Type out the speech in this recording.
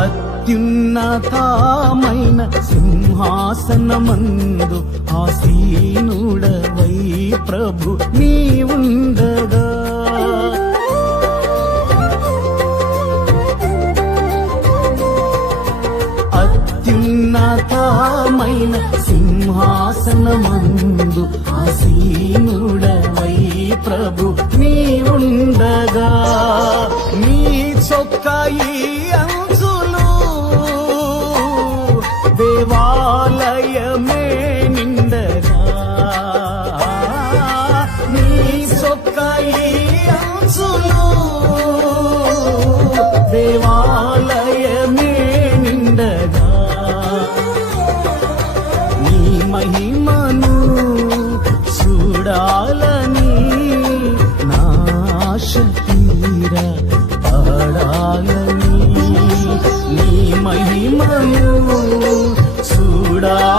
అత్యున్నతమైన సింహాసనమందు ఆసీనుడవై ప్రభు నీవుండగా అత్యున్నతమైన సింహాసనమందు ఆసీనుడవై ప్రభు నీవుండగా నీ చొక్కాయి అంచులు దేవాలయమే నిండగా నీ చొక్కాయి అంచులు దేవాలయమే నిండగా నీ మహిమను చూడాలని నా ఆశ తీరా పాడాలని నీ మహిమను చూడాలని